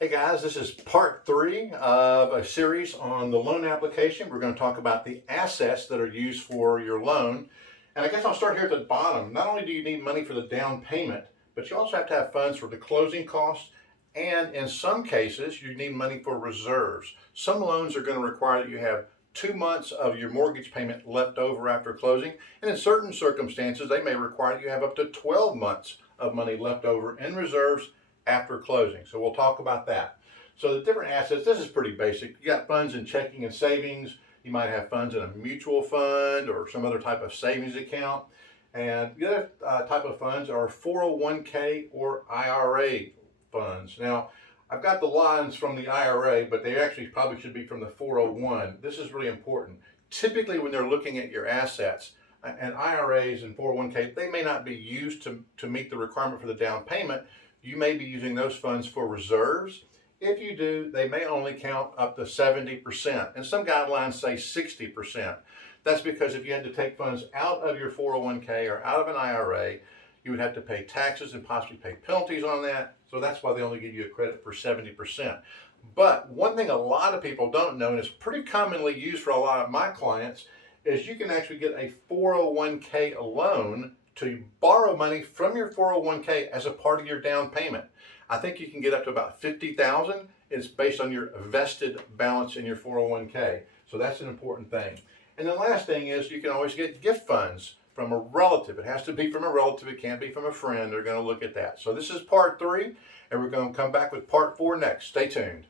Hey guys, this is part three of a series on the loan application. We're going to talk about the assets that are used for your loan. And I guess I'll start here at the bottom. Not only do you need money for the down payment, but you also have to have funds for the closing costs. And in some cases, you need money for reserves. Some loans are going to require that you have 2 months of your mortgage payment left over after closing. And in certain circumstances, they may require that you have up to 12 months of money left over in reserves after closing. So we'll talk about that. So the different assets, this is pretty basic. You got funds in checking and savings. You might have funds in a mutual fund or some other type of savings account. And the other type of funds are 401k or IRA funds. Now, I've got the lines from the IRA, but they actually probably should be from the 401. This is really important. Typically, when they're looking at your assets, and IRAs and 401k, they may not be used to meet the requirement for the down payment. You may be using those funds for reserves. If you do, they may only count up to 70%. And some guidelines say 60%. That's because if you had to take funds out of your 401k or out of an IRA, you would have to pay taxes and possibly pay penalties on that. So that's why they only give you a credit for 70%. But one thing a lot of people don't know, and it's pretty commonly used for a lot of my clients, is you can actually get a 401k loan to borrow money from your 401k as a part of your down payment. I think you can get up to about 50,000. It's based on your vested balance in your 401k. So that's an important thing. And the last thing is you can always get gift funds from a relative. It has to be from a relative. It can't be from a friend. They're going to look at that. So this is part three, and we're going to come back with part four next. Stay tuned.